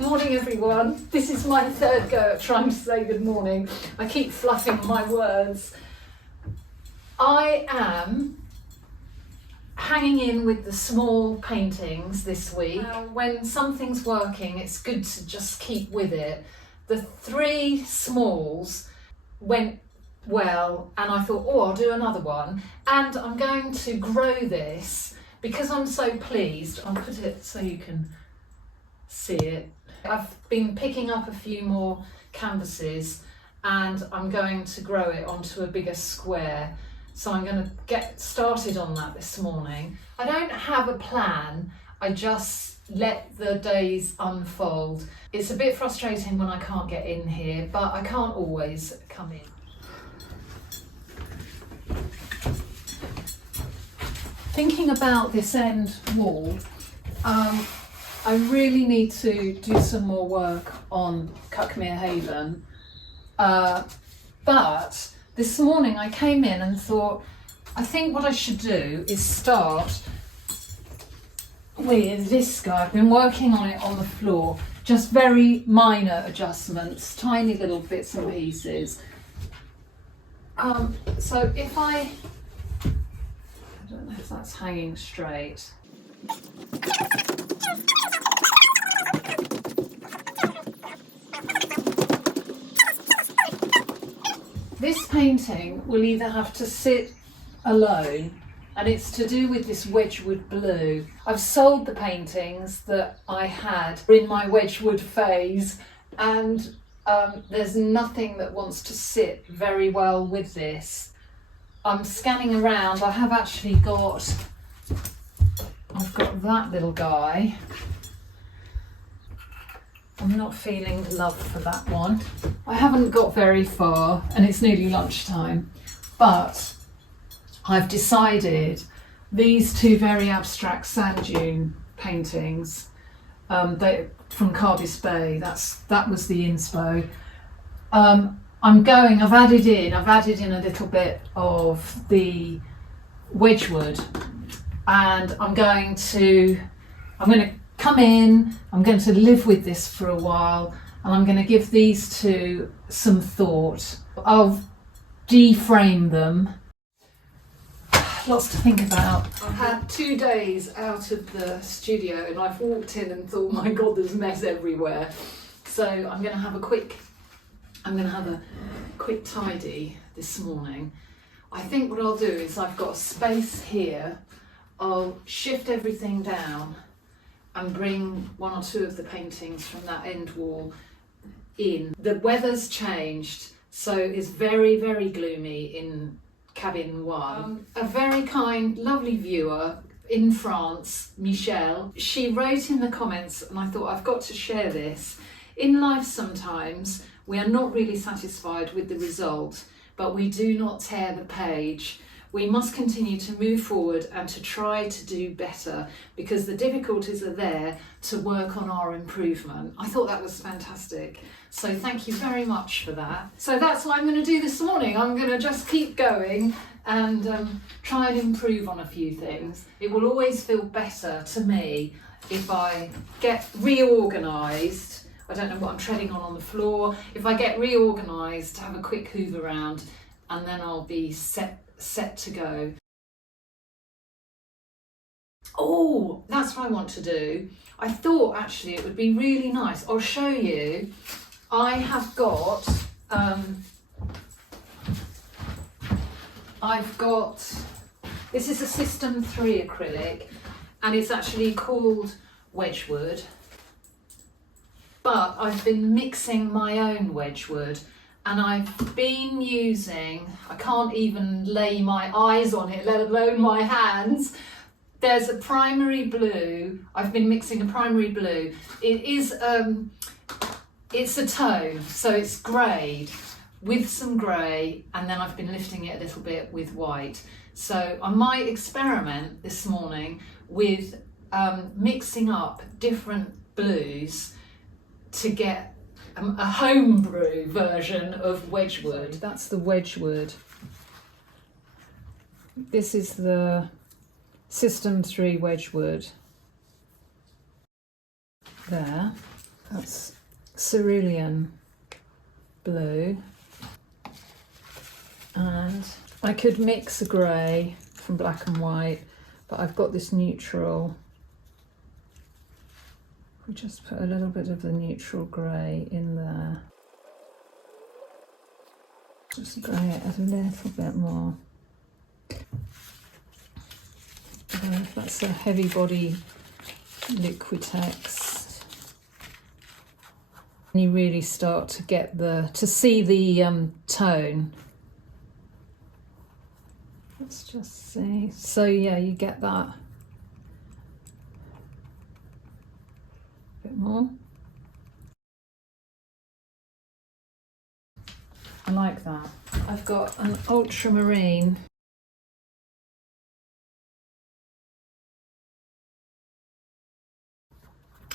Morning everyone. This is my third go at trying to say good morning. I keep fluffing my words. I am hanging in with the small paintings this week. When something's working, it's good to just keep with it. The 3 smalls went well and I thought, oh, I'll do another one. And I'm going to grow this because I'm so pleased. I'll put it so you can see it. I've been picking up a few more canvases and I'm going to grow it onto a bigger square. So I'm going to get started on that this morning. I don't have a plan, I just let the days unfold. It's a bit frustrating when I can't get in here, but I can't always come in. Thinking about this end wall, I really need to do some more work on Cuckmere Haven, but this morning I came in and thought, I think what I should do is start with this guy. I've been working on it on the floor, just very minor adjustments, tiny little bits and pieces. So if I don't know if that's hanging straight. This painting will either have to sit alone, and it's to do with this Wedgewood blue. I've sold the paintings that I had in my Wedgewood phase, and there's nothing that wants to sit very well with this. I'm scanning around. I have actually got, I've got that little guy. I'm not feeling the love for that one. I haven't got very far and it's nearly lunchtime, but I've decided these 2 very abstract sand dune paintings, they from Carbis Bay, that was the inspo. I've added in a little bit of the Wedgewood, and I'm going to come in, I'm going to live with this for a while, and I'm going to give these 2 some thought. I'll deframe them. Lots to think about. I've had 2 days out of the studio and I've walked in and thought, my God, there's mess everywhere. So I'm going to have a quick tidy this morning. I think what I'll do is I've got a space here. I'll shift everything down and bring 1 or 2 of the paintings from that end wall in. The weather's changed, so it's very, very gloomy in cabin 1. A very kind, lovely viewer in France, Michelle, she wrote in the comments, and I thought I've got to share this. In life sometimes we are not really satisfied with the result, but we do not tear the page. We must continue to move forward and to try to do better, because the difficulties are there to work on our improvement. I thought that was fantastic. So thank you very much for that. So that's what I'm going to do this morning. I'm going to just keep going and try and improve on a few things. It will always feel better to me if I get reorganised. I don't know what I'm treading on the floor. If I get reorganised, have a quick hoover around, and then I'll be set to go. Oh, that's what I want to do. I thought actually it would be really nice. I'll show you. I have got, this is a System 3 acrylic, and it's actually called Wedgewood. But I've been mixing my own Wedgewood, and I've been using, I can't even lay my eyes on it, let alone my hands. There's a primary blue. I've been mixing a primary blue. It is, it's a tone, so it's greyed with some grey, and then I've been lifting it a little bit with white. So I might experiment this morning with mixing up different blues to get a homebrew version of Wedgewood. That's the Wedgewood. This is the System 3 Wedgewood. There. That's cerulean blue. And I could mix a grey from black and white, but I've got this neutral. We just put a little bit of the neutral grey in there. Just grey it a little bit more. That's a heavy body Liquitex. You really start to get to see the tone. Let's just see. So yeah, you get that. A bit more. I like that. I've got an ultramarine.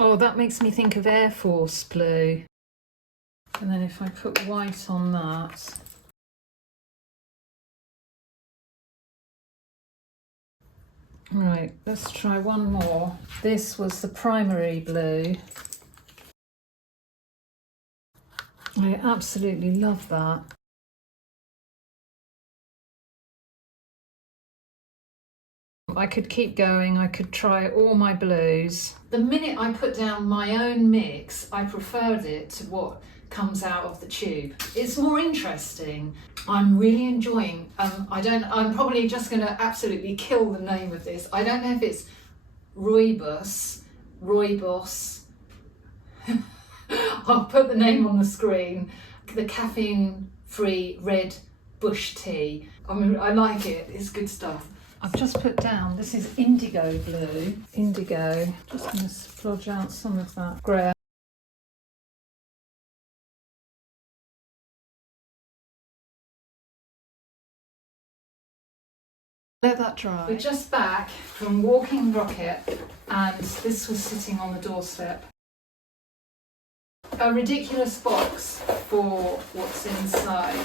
Oh, that makes me think of Air Force blue. And then if I put white on that. Right, let's try one more. This was the primary blue. I absolutely love that. I could keep going, I could try all my blues. The minute I put down my own mix, I preferred it to what comes out of the tube. It's more interesting. I'm really enjoying, I'm probably just going to absolutely kill the name of this. I don't know if it's Rooibos. I'll put the name on the screen. The caffeine-free red bush tea. I mean, I like it, it's good stuff. I've just put down, this is indigo blue. Indigo, just going to splodge out some of that grey. Let that dry. We're just back from walking Rocket and this was sitting on the doorstep. A ridiculous box for what's inside.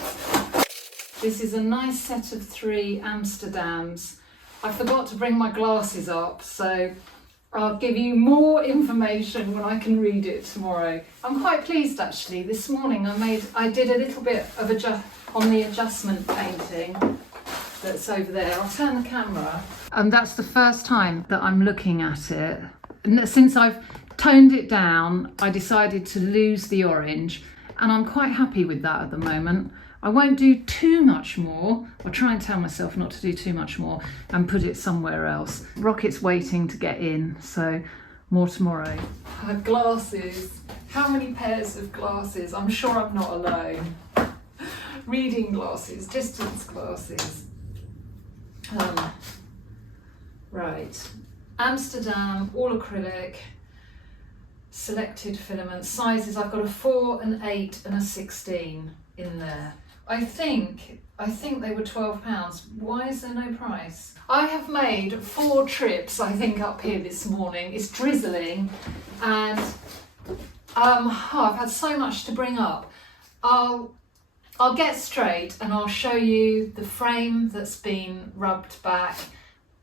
This is a nice set of 3 Amsterdams. I forgot to bring my glasses up, so I'll give you more information when I can read it tomorrow. I'm quite pleased actually. This morning I did a little bit of on the adjustment painting that's over there. I'll turn the camera. And that's the first time that I'm looking at it. And since I've toned it down, I decided to lose the orange, and I'm quite happy with that at the moment. I won't do too much more. I'll try and tell myself not to do too much more and put it somewhere else. Rocket's waiting to get in, so more tomorrow. Glasses. How many pairs of glasses? I'm sure I'm not alone. Reading glasses, distance glasses. Right. Amsterdam, all acrylic. Selected filament sizes. I've got a 4, an 8 and a 16 in there. I think they were £12. Why is there no price? I have made 4 trips, I think, up here this morning. It's drizzling and I've had so much to bring up. I'll get straight and I'll show you the frame that's been rubbed back,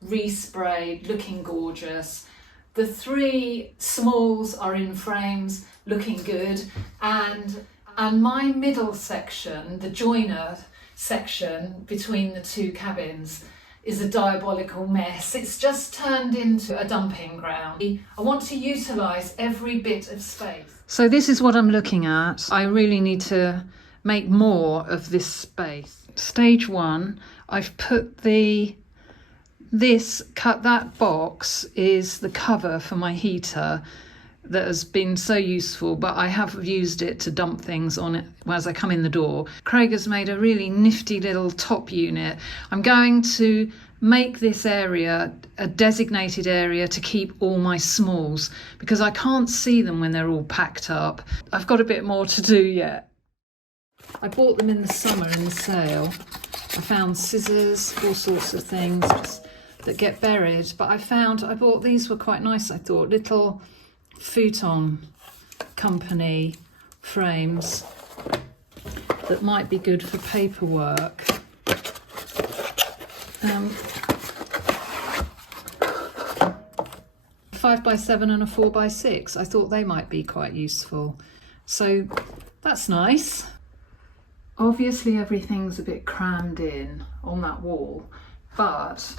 resprayed, looking gorgeous. The 3 smalls are in frames, looking good, and my middle section, the joiner section between the 2 cabins, is a diabolical mess. It's just turned into a dumping ground. I want to utilise every bit of space. So this is what I'm looking at. I really need to make more of this space. Stage 1, I've put that box is the cover for my heater that has been so useful, but I have used it to dump things on it as I come in the door. Craig has made a really nifty little top unit. I'm going to make this area a designated area to keep all my smalls because I can't see them when they're all packed up. I've got a bit more to do yet. I bought them in the summer in the sale. I found scissors, all sorts of things that get buried, but I bought these were quite nice, I thought, little futon company frames that might be good for paperwork. 5x7 and a 4x6. I thought they might be quite useful. So that's nice. Obviously everything's a bit crammed in on that wall, but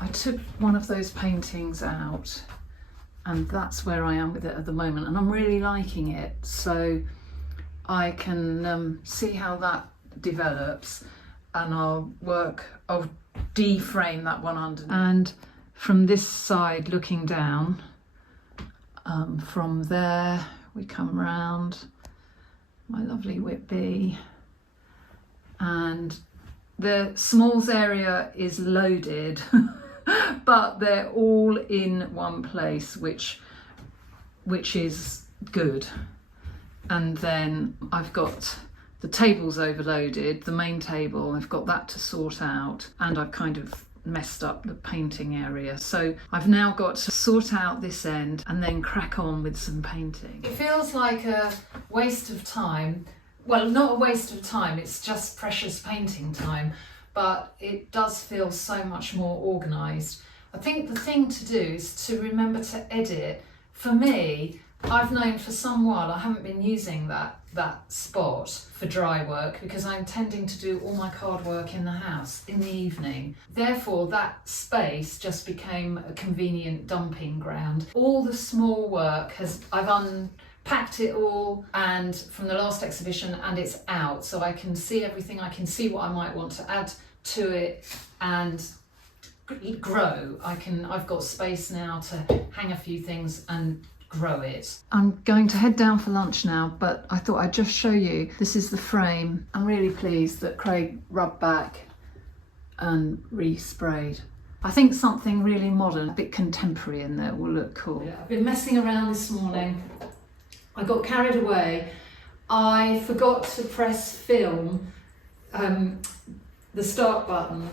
I took one of those paintings out and that's where I am with it at the moment, and I'm really liking it. So I can see how that develops, and I'll deframe that one underneath. And from this side looking down, from there we come round my lovely Whitby, and the smalls area is loaded but they're all in one place, which is good. And then I've got the tables overloaded, the main table, I've got that to sort out, and I've kind of messed up the painting area. So I've now got to sort out this end and then crack on with some painting. It feels like a waste of time. Well, not a waste of time, it's just precious painting time, but it does feel so much more organised. I think the thing to do is to remember to edit. For me, I've known for some while I haven't been using that spot for dry work because I'm tending to do all my card work in the house in the evening. Therefore, that space just became a convenient dumping ground. All the small work I've unpacked it all, and from the last exhibition, and it's out, so I can see everything. I can see what I might want to add to it and grow. I've got space now to hang a few things and grow it. I'm going to head down for lunch now, but I thought I'd just show you. This is the frame. I'm really pleased that Craig rubbed back and resprayed. I think something really modern, a bit contemporary in there will look cool. Yeah, I've been messing around this morning. I got carried away. I forgot to press film, the start button,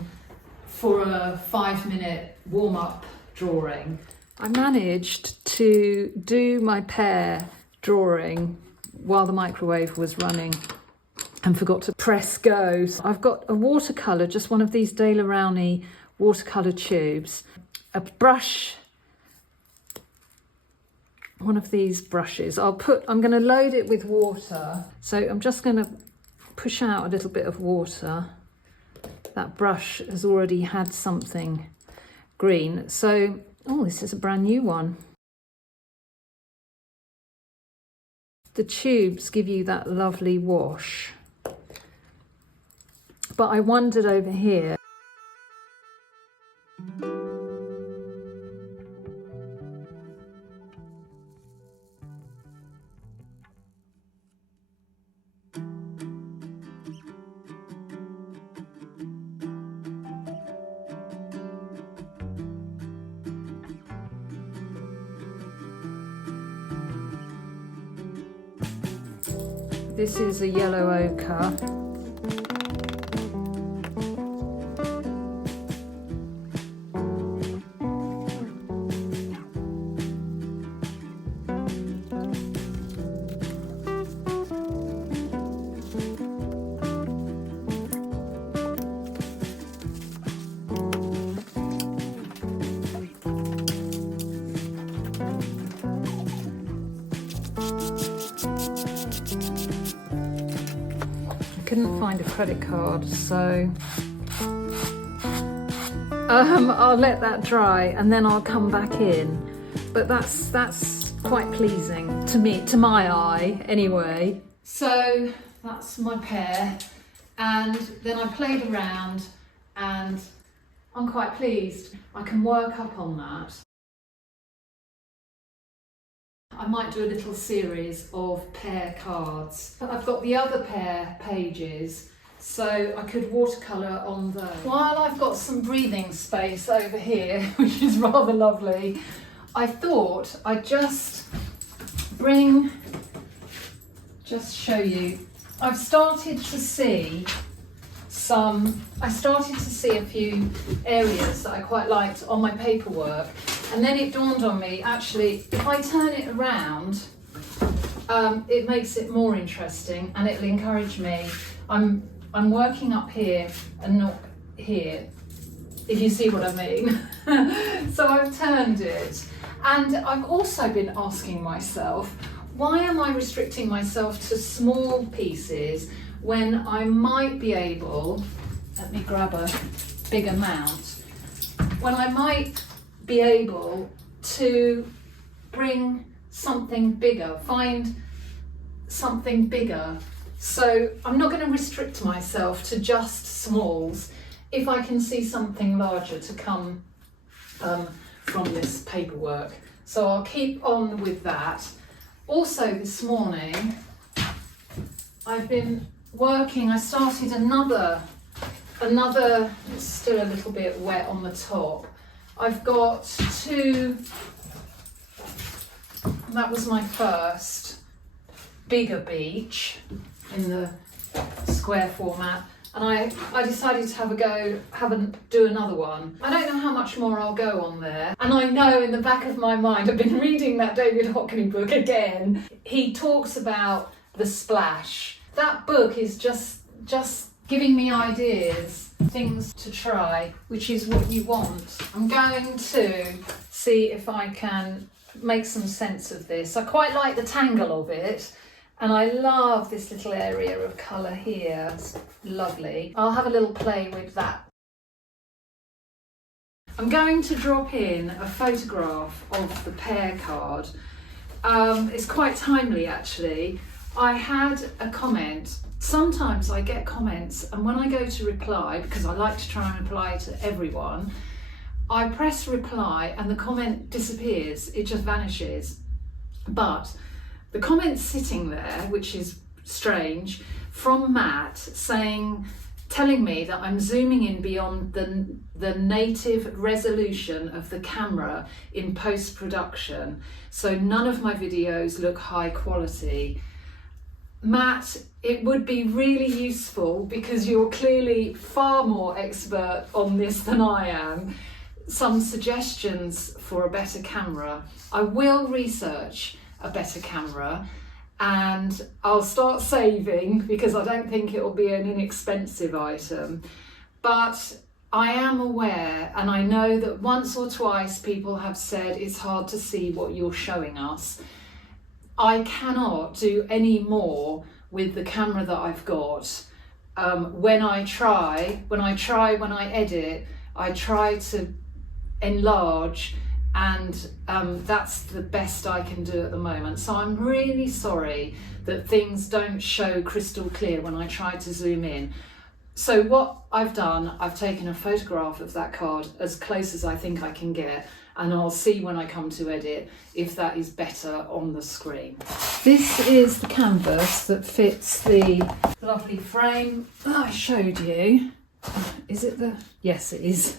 for a 5-minute warm-up drawing. I managed to do my pear drawing while the microwave was running and forgot to press go. So I've got a watercolour, just one of these De La Rowney watercolour tubes, a brush, one of these brushes. I'm going to load it with water. So I'm just going to push out a little bit of water. That brush has already had something green. So, oh, this is a brand new one. The tubes give you that lovely wash. But I wondered over here. This is a yellow ochre. Couldn't find a credit card, so I'll let that dry and then I'll come back in. But that's quite pleasing to me, to my eye anyway. So that's my pear, and then I played around and I'm quite pleased. I can work up on that. I might do a little series of pear cards. I've got the other pear pages, so I could watercolour on those. While I've got some breathing space over here, which is rather lovely, I thought I'd just show you. I've started to see a few areas that I quite liked on my paperwork, and then it dawned on me, actually, if I turn it around, it makes it more interesting and it'll encourage me. I'm working up here and not here, if you see what I mean. So I've turned it. And I've also been asking myself, why am I restricting myself to small pieces when I might be able, let me grab a big amount, when I might be able to bring something bigger, find something bigger. So I'm not going to restrict myself to just smalls if I can see something larger to come from this paperwork. So I'll keep on with that. Also this morning I've been working, I started another, it's still a little bit wet on the top. I've got two, that was my first bigger beach in the square format, and I decided to have a go, do another one. I don't know how much more I'll go on there, and I know in the back of my mind, I've been reading that David Hockney book again. He talks about the splash. That book is just giving me ideas, things to try, which is what you want. I'm going to see if I can make some sense of this. I quite like the tangle of it, and I love this little area of colour here. It's lovely. I'll have a little play with that. I'm going to drop in a photograph of the pear card. It's quite timely actually. I had a comment. Sometimes I get comments, and when I go to reply, because I like to try and reply to everyone, I press reply and the comment disappears, it just vanishes. But the comment's sitting there, which is strange, from Matt telling me that I'm zooming in beyond the native resolution of the camera in post-production, so none of my videos look high quality. Matt, it would be really useful, because you're clearly far more expert on this than I am, some suggestions for a better camera. I will research a better camera, and I'll start saving, because I don't think it will be an inexpensive item. But I am aware, and I know that once or twice people have said it's hard to see what you're showing us. I cannot do any more with the camera that I've got. When I edit, I try to enlarge, and that's the best I can do at the moment. So I'm really sorry that things don't show crystal clear when I try to zoom in. So what I've done, I've taken a photograph of that card as close as I think I can get, and I'll see when I come to edit if that is better on the screen. This is the canvas that fits the lovely frame that I showed you. Is it the? Yes, it is.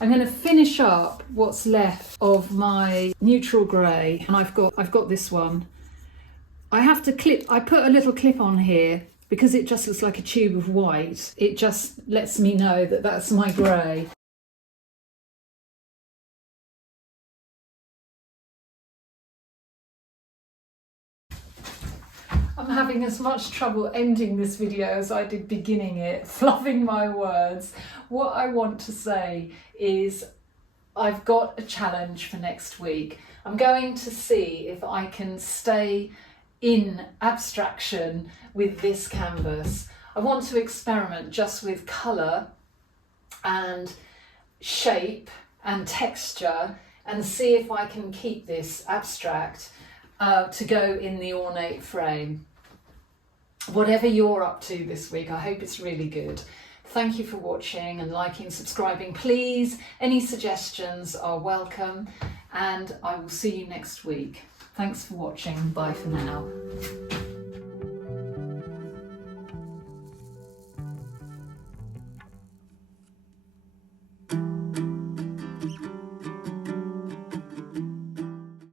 I'm going to finish up what's left of my neutral grey, and I've got this one. I have to clip, I put a little clip on here because it just looks like a tube of white. It just lets me know that that's my grey. I'm having as much trouble ending this video as I did beginning it, fluffing my words. What I want to say is I've got a challenge for next week. I'm going to see if I can stay in abstraction with this canvas. I want to experiment just with colour and shape and texture and see if I can keep this abstract to go in the ornate frame. Whatever you're up to this week, I hope it's really good. Thank you for watching and liking, subscribing. Please, any suggestions are welcome, and I will see you next week. Thanks for watching. Bye for now.